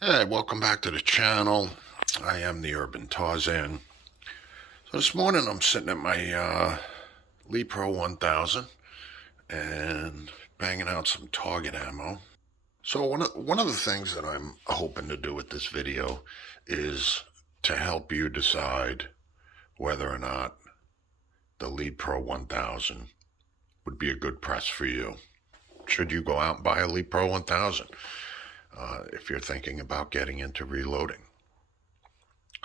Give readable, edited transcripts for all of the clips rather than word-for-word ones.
Hey, welcome back to the channel. I am the Urban Tarzan. So this morning I'm sitting at my Lee Pro 1000 and banging out some target ammo. So one of the things that I'm hoping to do with this video is to help you decide whether or not the Lee Pro 1000 would be a good press for you. Should you go out and buy a Lee Pro 1000 if you're thinking about getting into reloading?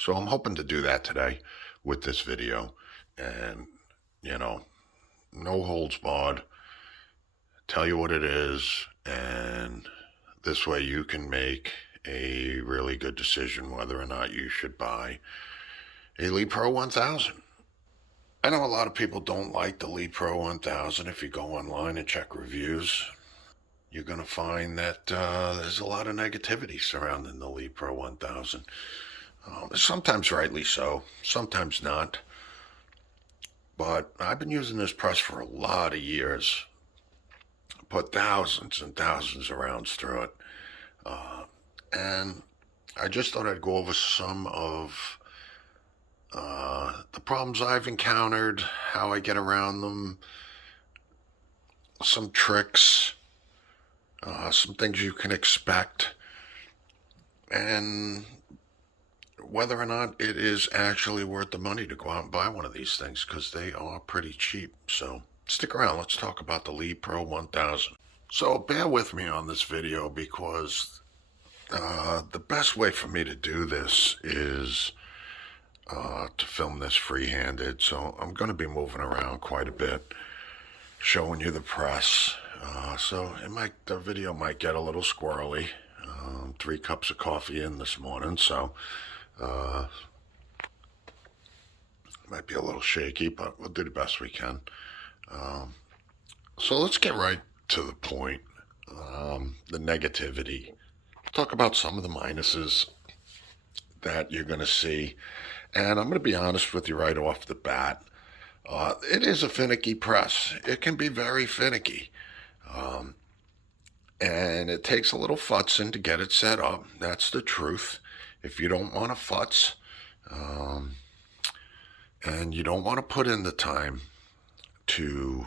So I'm hoping to do that today with this video, and no holds barred, tell you what it is, and this way you can make a really good decision whether or not you should buy a Lee Pro 1000. I know a lot of people don't like the Lee Pro 1000. If you go online and check reviews, you're going to find that there's a lot of negativity surrounding the Lee Pro 1000. Sometimes rightly so, sometimes not. But I've been using this press for a lot of years. Put thousands and thousands of rounds through it. And I just thought I'd go over some of the problems I've encountered, how I get around them, some tricks, some things you can expect, and whether or not it is actually worth the money to go out and buy one of these things, because they are pretty cheap. So stick around. Let's talk about the Lee Pro 1000. So bear with me on this video, because the best way for me to do this is to film this free-handed. So I'm going to be moving around quite a bit, showing you the press. So the video might get a little squirrely. 3 cups of coffee in this morning, so might be a little shaky, but we'll do the best we can. So let's get right to the point. The negativity. Talk about some of the minuses that you're going to see. And I'm going to be honest with you right off the bat. It is a finicky press. It can be very finicky. And it takes a little futzing to get it set up. That's the truth. If you don't want to futz, and you don't want to put in the time to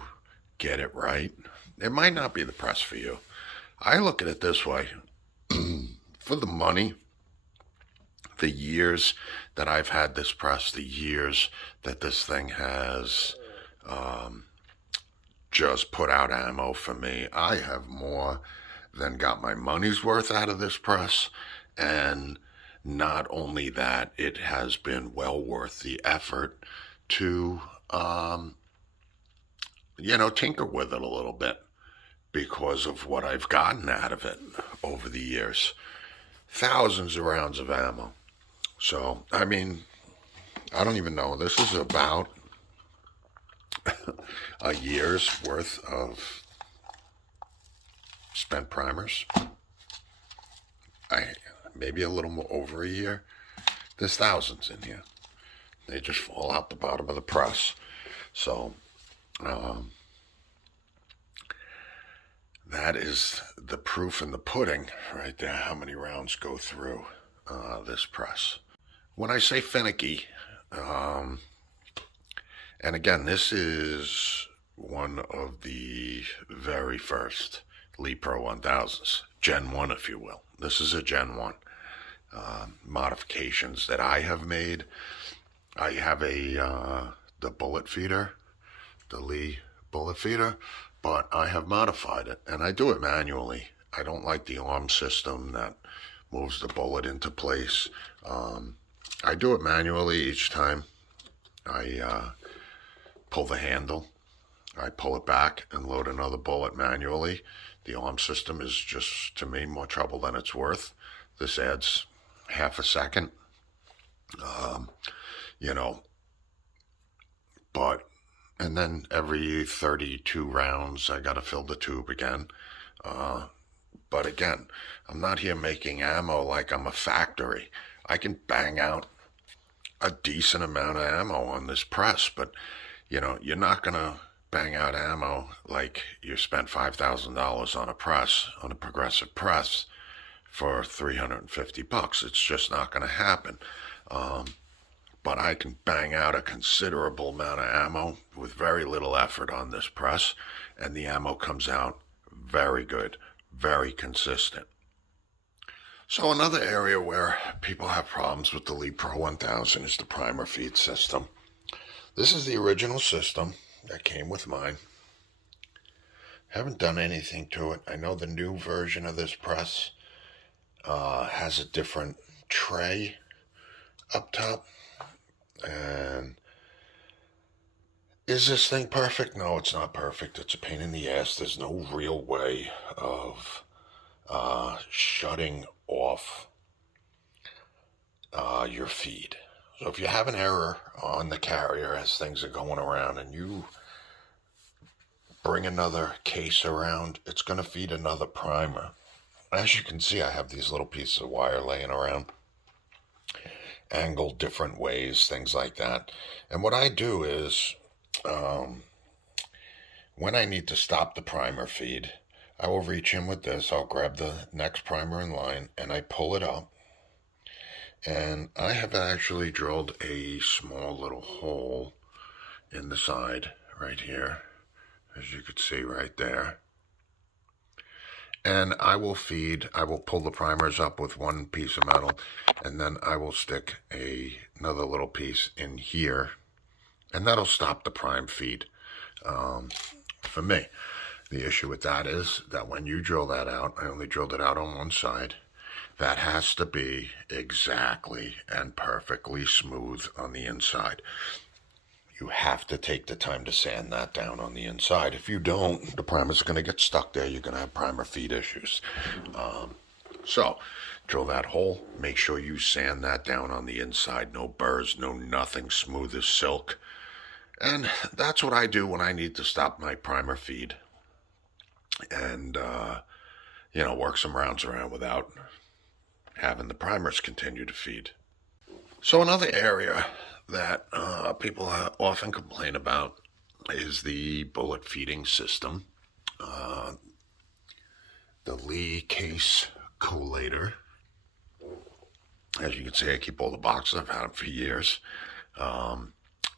get it right, it might not be the press for you. I look at it this way. For the money, the years that I've had this press, the years that this thing has just put out ammo for me, I have more than got my money's worth out of this press. And not only that, it has been well worth the effort to, tinker with it a little bit, because of what I've gotten out of it over the years. Thousands of rounds of ammo. So, I don't even know. This is about a year's worth of spent primers. Maybe a little more over a year. There's thousands in here. They just fall out the bottom of the press. So that is the proof in the pudding right there, how many rounds go through this press. When I say finicky, and again, this is one of the very first Lee Pro 1000s, Gen 1, if you will. This is a Gen 1. Modifications that I have made. I have the bullet feeder, the Lee bullet feeder, but I have modified it, and I do it manually. I don't like the arm system that moves the bullet into place. I do it manually each time. I pull the handle, I pull it back and load another bullet manually. The arm system is just, to me, more trouble than it's worth. This adds half a second, and then every 32 rounds, I got to fill the tube again. But again, I'm not here making ammo like I'm a factory. I can bang out a decent amount of ammo on this press, but you're not going to bang out ammo like you spent $5,000 on a press, on a progressive press, for 350 bucks. It's just not going to happen. But I can bang out a considerable amount of ammo with very little effort on this press, and the ammo comes out very good, very consistent. So another area where people have problems with the Lee Pro 1000 is the primer feed system. This is the original system that came with mine. Haven't done anything to it. I know the new version of this press has a different tray up top. And is this thing perfect? No, it's not perfect. It's a pain in the ass. There's no real way of shutting off your feed. So if you have an error on the carrier as things are going around and you bring another case around, it's going to feed another primer. As you can see, I have these little pieces of wire laying around, angled different ways, things like that. And what I do is, when I need to stop the primer feed, I will reach in with this. I'll grab the next primer in line and I pull it up. And I have actually drilled a small little hole in the side right here, as you could see right there. And I will pull the primers up with one piece of metal, and then I will stick another little piece in here, and that'll stop the prime feed. For me, the issue with that is that when you drill that out, I only drilled it out on one side, that has to be exactly and perfectly smooth on the inside. You have to take the time to sand that down on the inside. If you don't, the primer's going to get stuck there. You're going to have primer feed issues. So drill that hole. Make sure you sand that down on the inside. No burrs, no nothing. Smooth as silk. And that's what I do when I need to stop my primer feed and, work some rounds around without having the primers continue to feed. So another area that people often complain about is the bullet feeding system. The Lee case collator. As you can see, I keep all the boxes. I've had them for years.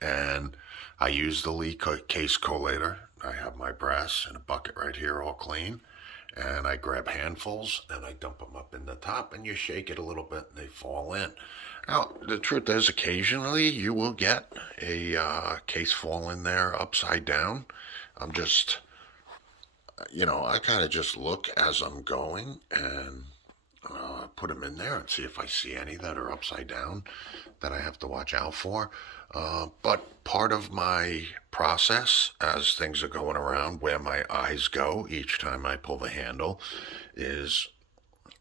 And I use the Lee case collator. I have my brass in a bucket right here all clean. And I grab handfuls and I dump them up in the top, and you shake it a little bit and they fall in. Now, the truth is, occasionally you will get a case fall in there upside down. I'm just, I kind of just look as I'm going and put them in there and see if I see any that are upside down that I have to watch out for. But part of my process as things are going around, where my eyes go each time I pull the handle, is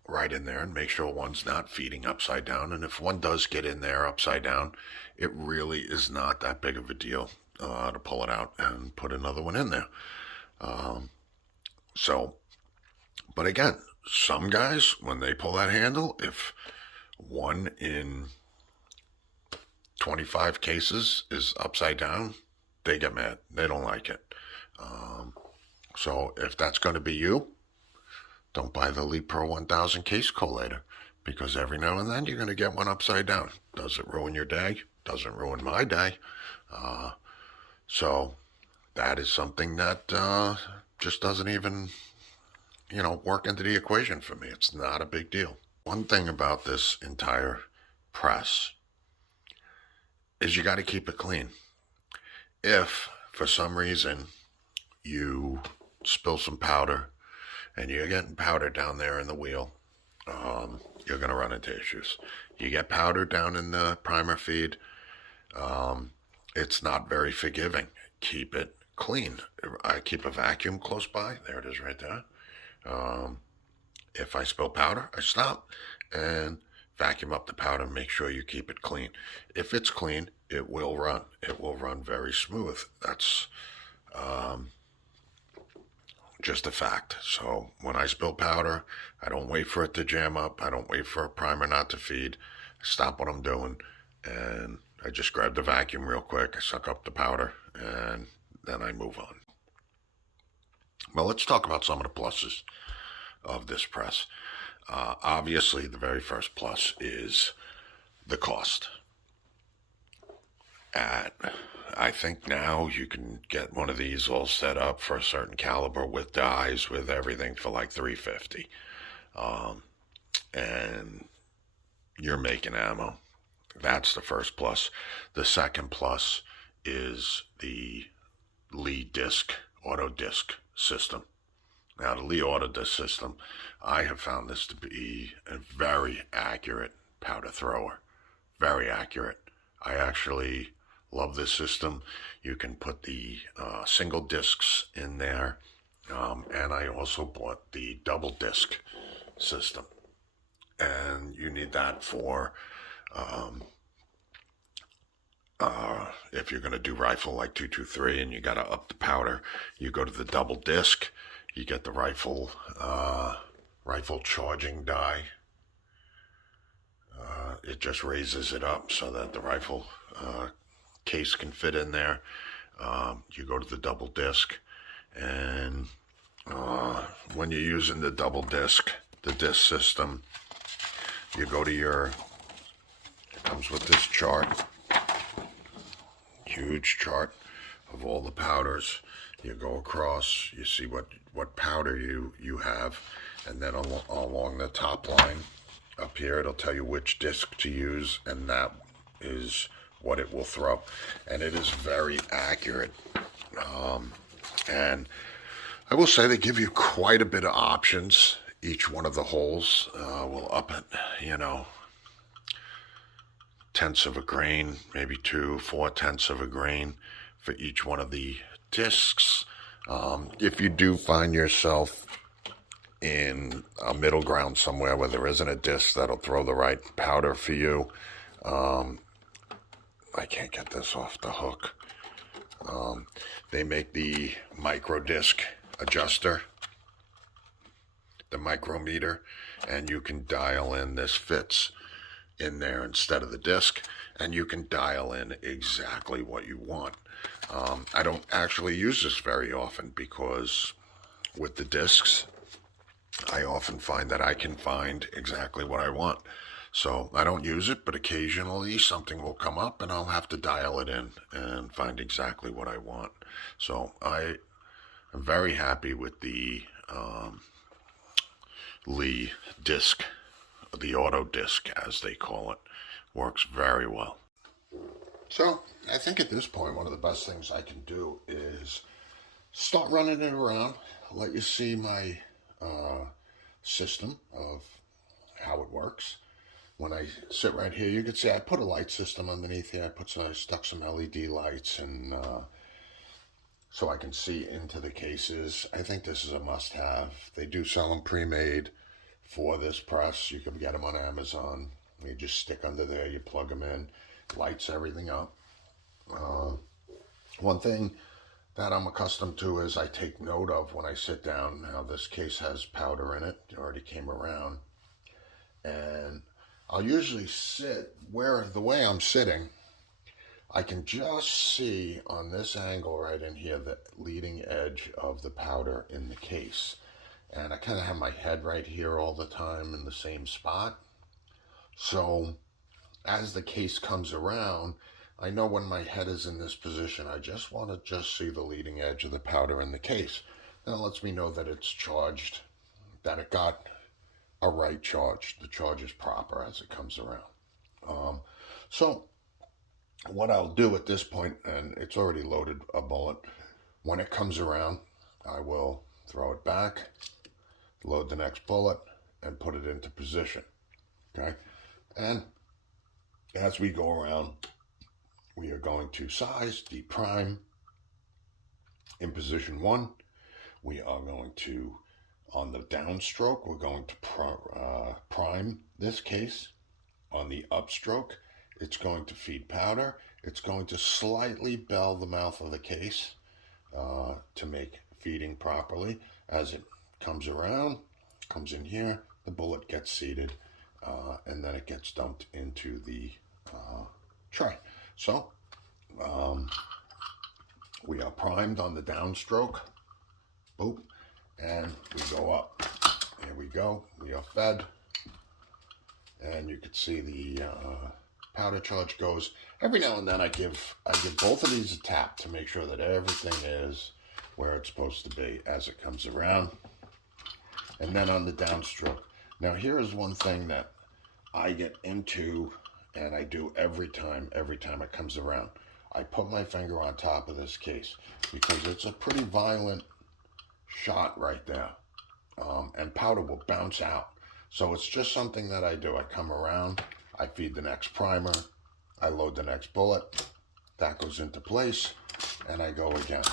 right in there and make sure one's not feeding upside down. And if one does get in there upside down, it really is not that big of a deal to pull it out and put another one in there. But again, some guys, when they pull that handle, if one in 25 cases is upside down, they get mad. They don't like it. So if that's going to be you, don't buy the Lee Pro 1000 case collator, because every now and then you're going to get one upside down. Does it ruin your day? Doesn't ruin my day. So that is something that just doesn't even, work into the equation for me. It's not a big deal. One thing about this entire press is you got to keep it clean. If for some reason you spill some powder and you're getting powder down there in the wheel, you're going to run into issues. You get powder down in the primer feed, it's not very forgiving. Keep it clean. I keep a vacuum close by. There it is right there. If I spill powder, I stop and vacuum up the powder. Make sure you keep it clean. If it's clean, it will run. It will run very smooth. That's just a fact. So when I spill powder, I don't wait for it to jam up. I don't wait for a primer not to feed. I stop what I'm doing and I just grab the vacuum real quick. I suck up the powder and then I move on. Well, let's talk about some of the pluses of this press. Obviously, the very first plus is the cost. I think now you can get one of these all set up for a certain caliber with dies, with everything for like $350, and you're making ammo. That's the first plus. The second plus is the Lee auto disc system. Now, the Lee auto disc system, I have found this to be a very accurate powder thrower. Very accurate. I actually love this system. You can put the single discs in there, and I also bought the double disc system. And you need that for if you're going to do rifle like 223 and you got to up the powder, you go to the double disc. You get the rifle charging die. It just raises it up so that the rifle case can fit in there. You go to the double disc, and when you're using the double disc, the disc system, you go to it comes with this chart, huge chart of all the powders. You go across, you see what powder you have, and then along the top line up here, it'll tell you which disc to use, and that is what it will throw. And it is very accurate. And I will say they give you quite a bit of options. Each one of the holes will up it, tenths of a grain, maybe 4/10 of a grain for each one of the discs. If you do find yourself in a middle ground somewhere where there isn't a disc that'll throw the right powder for you, I can't get this off the hook. They make the micro disc adjuster, the micrometer, and you can dial in. This fits in there instead of the disc, and you can dial in exactly what you want. I don't actually use this very often because with the discs, I often find that I can find exactly what I want. So I don't use it, but occasionally something will come up and I'll have to dial it in and find exactly what I want. So I am very happy with the Lee disc, the auto disc as they call it. Works very well. So I think at this point, one of the best things I can do is start running it around, let you see my system of how it works. When I sit right here, you can see I put a light system underneath here. I stuck some LED lights, and so I can see into the cases. I think this is a must-have. They do sell them pre-made for this press. You can get them on Amazon. You just stick under there, you plug them in, lights everything up. One thing that I'm accustomed to is I take note of when I sit down. Now this case has powder in it. It already came around. And I'll usually sit the way I'm sitting, I can just see on this angle right in here the leading edge of the powder in the case. And I kind of have my head right here all the time in the same spot. So as the case comes around, I know when my head is in this position, I just want to just see the leading edge of the powder in the case. That lets me know that it's charged, that it got a right charge. The charge is proper as it comes around. So what I'll do at this point, and it's already loaded a bullet, when it comes around, I will throw it back, load the next bullet, and put it into position. Okay? And as we go around, we are going to size, deprime. In position 1, we are going to, on the downstroke, we're going to prime this case. On the upstroke, it's going to feed powder. It's going to slightly bell the mouth of the case to make feeding properly. As it comes around, comes in here, the bullet gets seated, and then it gets dumped into the tray. So we are primed on the downstroke. Boop. And we go up. Here we go. We are fed. And you can see the powder charge goes. Every now and then I give both of these a tap to make sure that everything is where it's supposed to be as it comes around. And then on the downstroke. Now here is one thing that I get into, and I do every time it comes around. I put my finger on top of this case because it's a pretty violent shot right there. And powder will bounce out. So it's just something that I do. I come around, I feed the next primer, I load the next bullet, that goes into place, and I go again.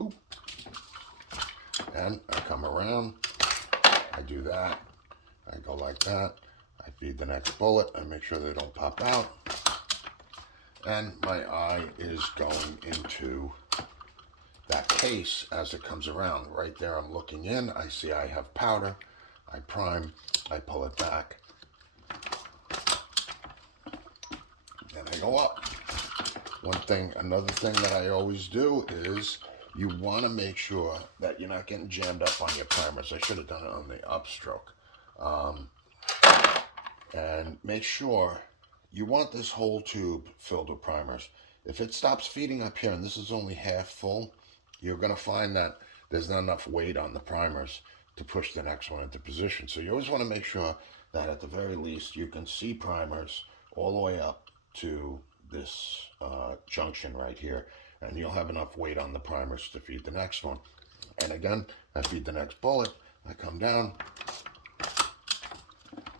Boop. And I come around, I do that, I go like that, I feed the next bullet, I make sure they don't pop out, and my eye is going into that case as it comes around. Right there I'm looking in, I see I have powder, I prime, I pull it back, and I go up. Another thing that I always do is you want to make sure that you're not getting jammed up on your primers. I should have done it on the upstroke. And make sure you want this whole tube filled with primers. If it stops feeding up here and this is only half full, you're going to find that there's not enough weight on the primers to push the next one into position. So you always want to make sure that at the very least you can see primers all the way up to this junction right here, and you'll have enough weight on the primers to feed the next one. And again, I feed the next bullet, I come down,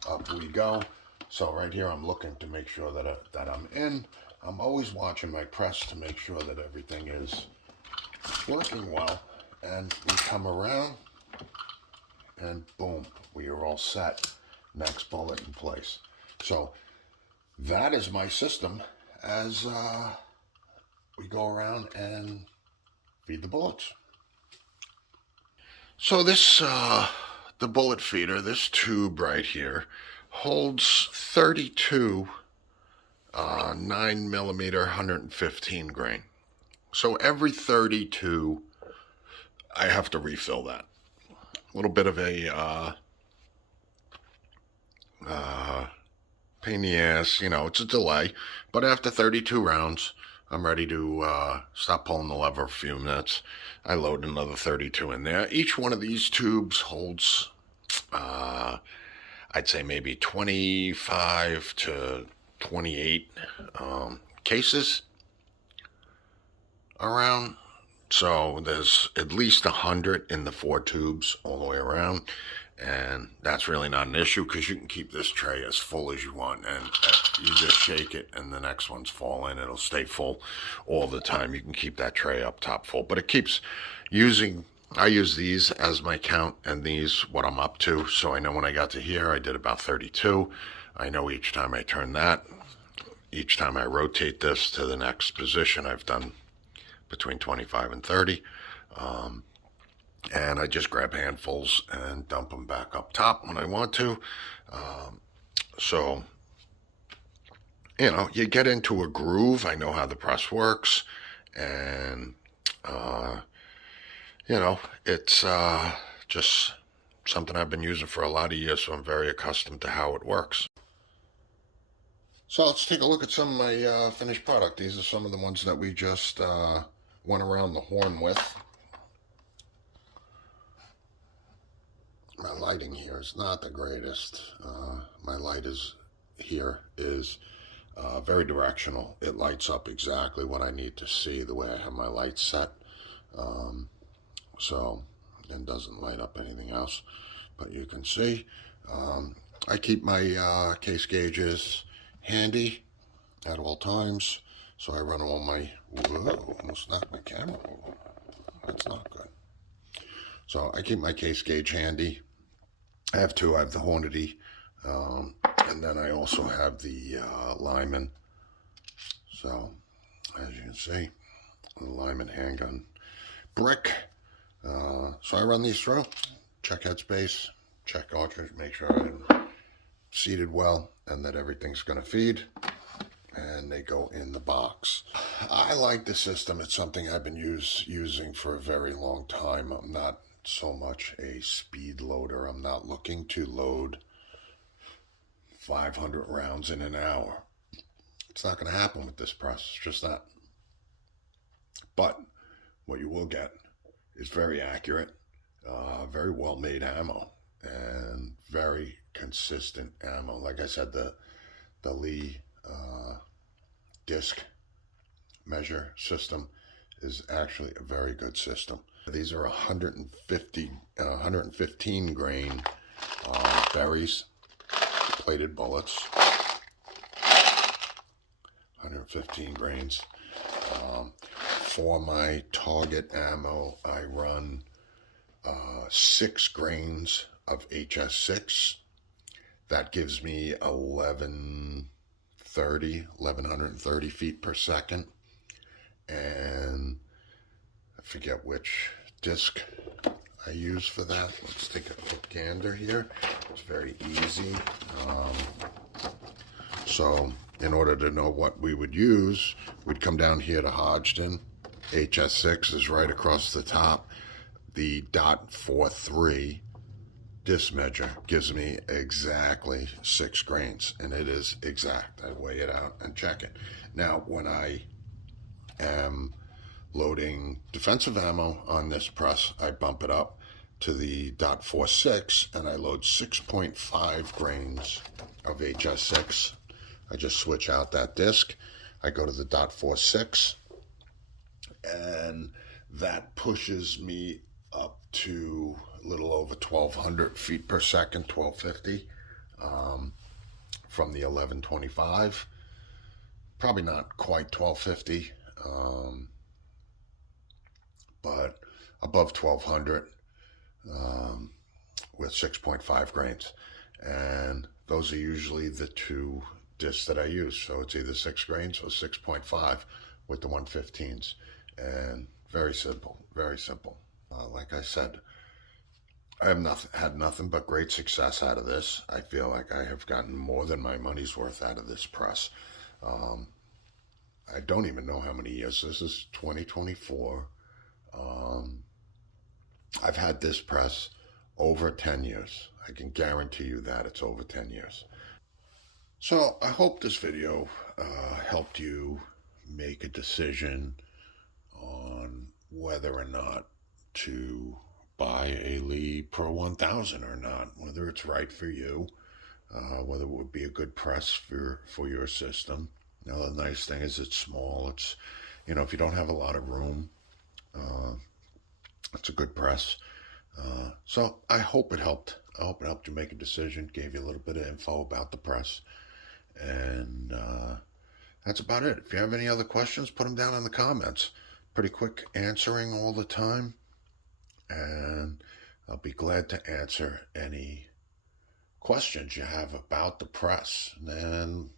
up we go. So right here I'm looking to make sure that I'm in. I'm always watching my press to make sure that everything is working well, and we come around and boom, we are all set. Next bullet in place. So that is my system as we go around and feed the bullets. So this the bullet feeder, this tube right here, holds 32 9mm 115 grain. So every 32, I have to refill that. A little bit of a pain in the ass, you know, it's a delay. But after 32 rounds, I'm ready to stop pulling the lever for a few minutes. I load another 32 in there. Each one of these tubes holds, I'd say maybe 25 to 28 cases around. So there's at least 100 in the 4 tubes all the way around, and that's really not an issue because you can keep this tray as full as you want, and you just shake it and the next one's fall in. It'll stay full all the time. You can keep that tray up top full, but it keeps using. I use these as my count and these what I'm up to, so I know when I got to here I did about 32. I know each time I turn that, each time I rotate this to the next position, I've done between 25 and 30. And I just grab handfuls and dump them back up top when I want to. So, you know, you get into a groove. I know how the press works, and you know, it's just something I've been using for a lot of years, so I'm very accustomed to how it works. So let's take a look at some of my finished product. These are some of the ones that we just went around the horn with. My lighting here is not the greatest. My light is very directional. It lights up exactly what I need to see the way I have my lights set. And doesn't light up anything else. But you can see, I keep my case gauges handy at all times. So I run all my, whoa, almost knocked my camera over. That's not good. So I keep my case gauge handy. I have two. I have the Hornady, and then I also have the Lyman. So as you can see, the Lyman handgun brick. So I run these through, check headspace, check cartridge, make sure I'm seated well and that everything's going to feed, and they go in the box. I like the system. It's something I've been using for a very long time. I'm not so much a speed loader. I'm not looking to load 500 rounds in an hour. It's not going to happen with this press. It's just not. But what you will get is very accurate, very well made ammo, and very consistent ammo. Like I said, the Lee disc measure system is actually a very good system. These are 115 grain berries, plated bullets, 115 grains. For my target ammo, I run 6 grains of HS6. That gives me 1130 feet per second. And I forget which disc I use for that. Let's take a quick gander here. It's very easy. So in order to know what we would use, we'd come down here to Hodgdon. HS6 is right across the top. The .43 disc measure gives me exactly 6 grains, and it is exact. I weigh it out and check it. Now, when I am loading defensive ammo on this press, I bump it up to the .46, and I load 6.5 grains of HS6. I just switch out that disc. I go to the .46, and that pushes me up to a little over 1,200 feet per second, 1,250, from the 1125. Probably not quite 1,250, but above 1,200 with 6.5 grains. And those are usually the two discs that I use. So it's either 6 grains or 6.5 with the 115s. And very simple, very simple. Like I said, I have had nothing but great success out of this. I feel like I have gotten more than my money's worth out of this press. I don't even know how many years. This is 2024. I've had this press over 10 years. I can guarantee you that it's over 10 years. So I hope this video helped you make a decision on whether or not to buy a Lee Pro 1000 or not, whether it's right for you, whether it would be a good press for your system. Now, the nice thing is it's small. It's, if you don't have a lot of room, it's a good press. So I hope it helped. I hope it helped you make a decision, gave you a little bit of info about the press. And that's about it. If you have any other questions, put them down in the comments. Pretty quick answering all the time. And I'll be glad to answer any questions you have about the press. And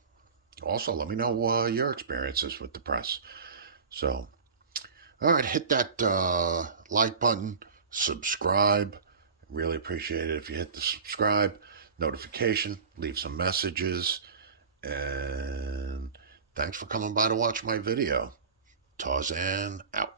also let me know your experiences with the press. So, all right, hit that like button, subscribe. Really appreciate it if you hit the subscribe, notification, leave some messages. And thanks for coming by to watch my video. Tarzan out.